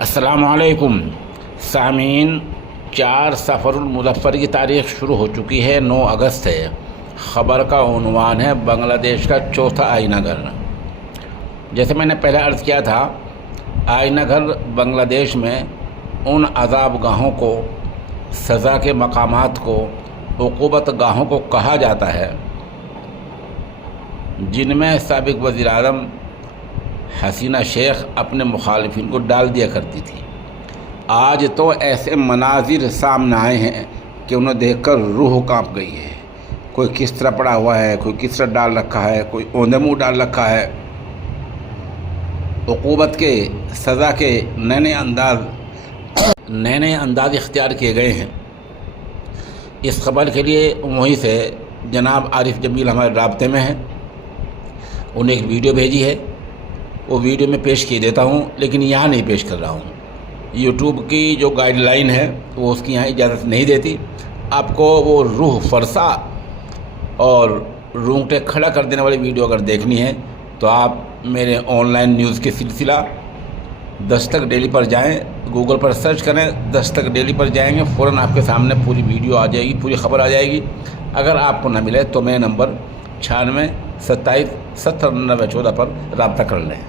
السلام علیکم سامعین، 4 صفر المظفر کی تاریخ شروع ہو چکی ہے، 9 اگست ہے۔ خبر کا عنوان ہے بنگلہ دیش کا چوتھا آئینہ گھر۔ جیسے میں نے پہلے عرض کیا تھا، آئینہ گھر بنگلہ دیش میں ان عذاب گاہوں کو، سزا کے مقامات کو، عقوبت گاہوں کو کہا جاتا ہے جن میں سابق وزیر اعظم حسینہ شیخ اپنے مخالفین کو ڈال دیا کرتی تھی۔ آج تو ایسے مناظر سامنے آئے ہیں کہ انہیں دیکھ کر روح کانپ گئی ہے۔ کوئی کس طرح پڑا ہوا ہے، کوئی کس طرح ڈال رکھا ہے، کوئی اوندے منہ ڈال رکھا ہے۔ عقوبت کے، سزا کے نئے نئے انداز اختیار کیے گئے ہیں۔ اس خبر کے لیے وہیں سے جناب عارف جمیل ہمارے رابطے میں ہیں، انہیں ایک ویڈیو بھیجی ہے، وہ ویڈیو میں پیش کیے دیتا ہوں، لیکن یہاں نہیں پیش کر رہا ہوں۔ یوٹیوب کی جو گائیڈ لائن ہے وہ اس کی یہاں اجازت نہیں دیتی۔ آپ کو وہ روح فرسا اور رونگٹے کھڑا کر دینے والی ویڈیو اگر دیکھنی ہے تو آپ میرے آن لائن نیوز کے سلسلہ دستک ڈیلی پر جائیں، گوگل پر سرچ کریں، دستک ڈیلی پر جائیں گے، فوراً آپ کے سامنے پوری ویڈیو آ جائے گی، پوری خبر آ جائے گی۔ اگر آپ کو نہ ملے تو میرے نمبر 96 27 70 99 14 پر رابطہ کر لیں۔